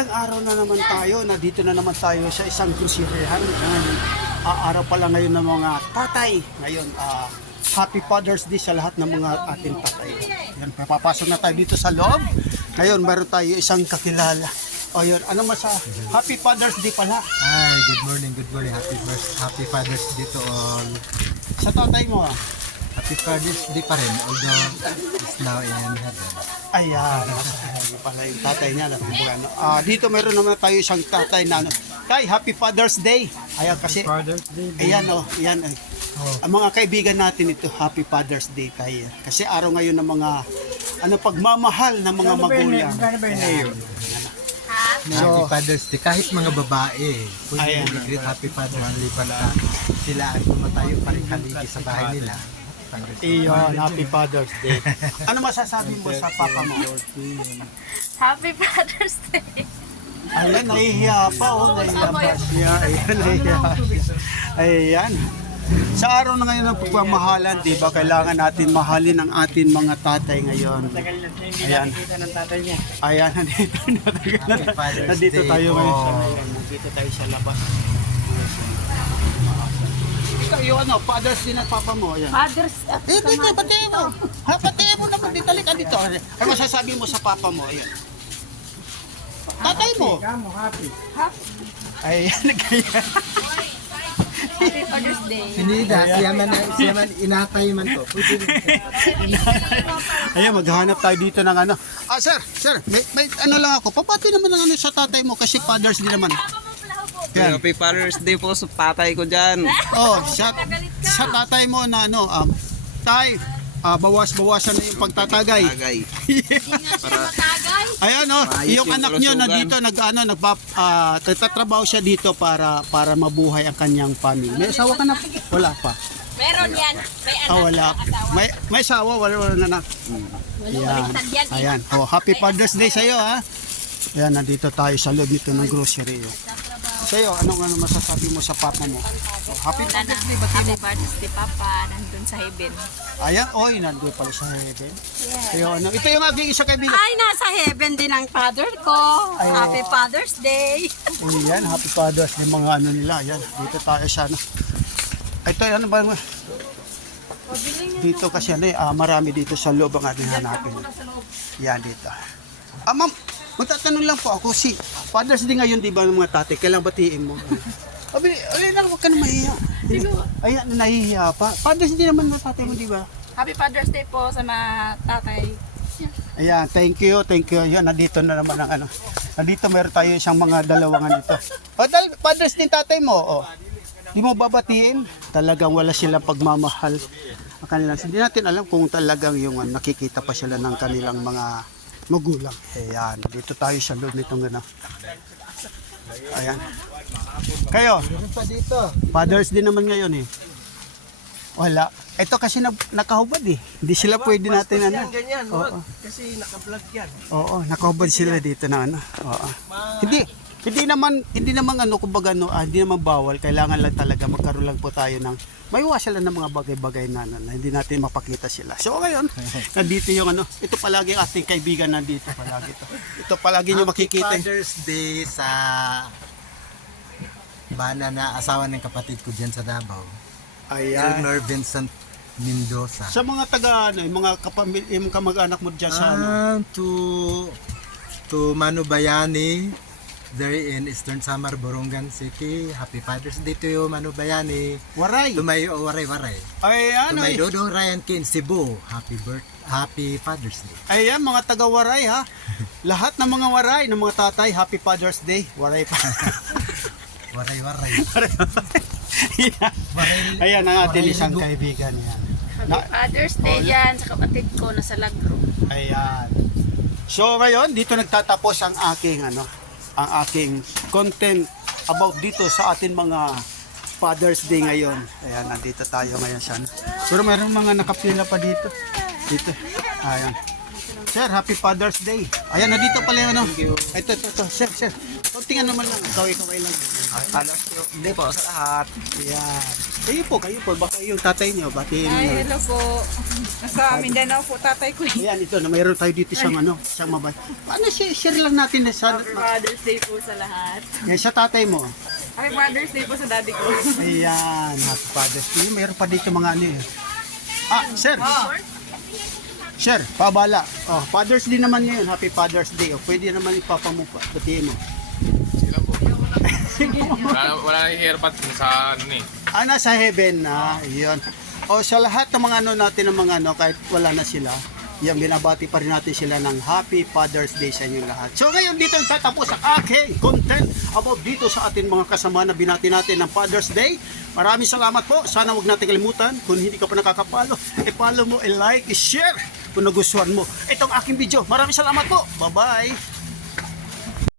Magandang araw na naman tayo. Nandito na naman tayo sa isang groceryhan. Araw pala ngayon ng mga tatay. Ngayon, Happy Father's Day sa lahat ng mga ating tatay. Yan, papasok na tayo dito sa loob. Ngayon, meron tayo isang kakilala. O yun, ano Happy Father's Day pala. Hi, good morning. Happy Father's Day to all. Sa tatay mo Happy Father's Day pa rin, although it's now in heaven. Ayan, pala yung tatay niya. Dito meron naman tayo isang tatay na Tay, Happy Father's Day. Ayan kasi, Father's Day. ayan ayan. Ang mga kaibigan natin ito, Happy Father's Day tayo. Kasi araw ngayon ng mga pagmamahal ng mga magulang. Happy Father's Day, kahit mga babae, kung Ayan. greet Happy Father's Day pala, sila ay tumatayo pa rin haligi sa bahay nila. Iyon, Happy Father's Day. Ano masasabi mo sa papa mo? Happy Father's Day! Ayan, nahihiya pa nahihiya pa siya. Ayan, nahihiya siya. Ayan. Sa araw na ngayon ng pagmamahalan, di ba, kailangan natin mahalin ang ating mga tatay ngayon. Ayan. Ayan, nandito tayo ngayon. Nandito tayo sa labas. Ikaw yung Father's Day ng papa mo. Ayan. Father's Day! Dito, pati mo. Pati mo naman, ditalik ka dito. Ano masasabi mo sa papa mo? Ayan. Tatay mo. Ayan, kaya. Happy Father's Day! Sinida, siya man inatay man to. Ayan, maghahanap tayo dito ng sir, may lang ako. Papati naman ng sa tatay mo kasi Father's Day naman. Yan. Happy Father's Day po sa tatay ko dyan. Oh, sa tatay mo na tay, bawas-bawasan na yung pagtatagay. Tagay. Ayan Maayos yung yung anak niyo na kalusugan. dito nagtatrabaho siya dito para mabuhay ang kanyang family. May asawa ka na? Wala pa. Meron yan! May anak Wala. May asawa, wala na anak. Ayan. Ayan. Oh, Happy Father's Day sa iyo ha. Ayan, nandito tayo sa loob nito ng grocery. Sa'yo, anong masasabi mo sa papa mo? So, Happy Father's Day, Happy Father's Day, Papa, nandun sa heaven. Ayan, nandun pala sa heaven. Ayan, ito yung aking isa kaibigan. Ay, nasa heaven din ang father ko! Ay, Happy Father's Day! Ayan, Happy Father's Day, mga nila. Ayan, dito tayo siya. Ito, ba? Dito kasi marami dito sa loob ang ating hanapin. Yan, dito. Ma'am, magtatanong lang po ako, Father's Day ngayon, di ba, ng mga tatay, kailang batiin mo? Alin lang, huwag ka na mahihiya. Ayan, nahihiya pa. Father's Day naman mga tatay mo, di ba? Happy Father's Day po sa mga tatay. Ayan, thank you. Yan, nandito na naman ang Nandito meron tayo isang mga dalawangan dito. Dahil Father's Day tatay mo, di mo babatiin? Talagang wala silang pagmamahal. Ang kanilang, hindi natin alam kung talagang yung nakikita pa sila ng kanilang mga magulang. Ayan, dito tayo sa loob nitong Ayan. Kayo, Father's Day naman ngayon Wala. Ito kasi nakahubad Hindi sila pwede natin Ganyan, Oo. kasi naka-vlog yan. Oo, nakahubad sila dito na Oo. Hindi naman kumbaga hindi naman bawal. Kailangan lang talaga magkaroon lang po tayo ng maiwasan lang ng mga bagay-bagay na hindi natin mapakita sila. So ngayon, nandito yung ito palagi ating kaibigan nandito palagi to. Ito palagi niyo makikita. Happy Father's Day sa bana na asawa ng kapatid ko dyan sa Davao. Ayan. Eleanor Vincent Mendoza. Sa mga taga yung mga yung kamag-anak mo diyan sa To Manu Bayani, there in Eastern Samar, Borongan City. Happy Father's Day to you, Manu Bayani. Waray. To my waray. Ayan, To my Dodong Ryan Kin Cebu. Happy Father's Day. Ayan, mga taga-Waray ha. Lahat ng mga Waray, ng mga tatay, Happy Father's Day. Waray pa. Waray. Ayan ang ating isang kaibigan yan. Happy Father's Day yan sa kapatid ko na sa Lagro. Ayan. So ngayon, dito nagtatapos ang aking content about dito sa ating mga Father's Day ngayon. Ayan, nandito tayo ngayon siya. Pero mayroong mga nakapila pa dito. Dito. Ayan. Sir, Happy Father's Day. Ayan, nandito pala yung Ito. Sir. Kunting naman lang. Kaway lang. Father's Day po sa lahat. Ayan. Kayo po, baka yung tatay niyo, batiin Ay, niyo. hello po. Nasa Mindanao po tatay ko. Ayan, ito na mayroon tayo dito siyang siyang mabay. Ano, share lang natin na sa, Father's Day po sa lahat. yan, sa tatay mo. Happy Father's Day po sa daddy ko. Ayan, Happy Father's Day. Mayroon pa dito mga ano eh. Ah, sir. Sir, pabala. Oh, Father's Day naman ngayon. Happy Father's Day. Oh, pwede naman ipapamupa. Batiin mo. Wala nang haircut sa ano eh. Nasa heaven na. Yun. O sa lahat ng mga ano natin ng mga ano, kahit wala na sila, yan, binabati pa rin natin sila ng Happy Father's Day sa inyong lahat. So ngayon dito tatapos ang aking content about dito sa ating mga kasama na binati natin ng Father's Day. Maraming salamat po. Sana huwag natin kalimutan. Kung hindi ka pa nakakapalo, i-follow mo, i-like, i-share kung nagustuhan mo itong aking video. Maraming salamat po. Bye-bye.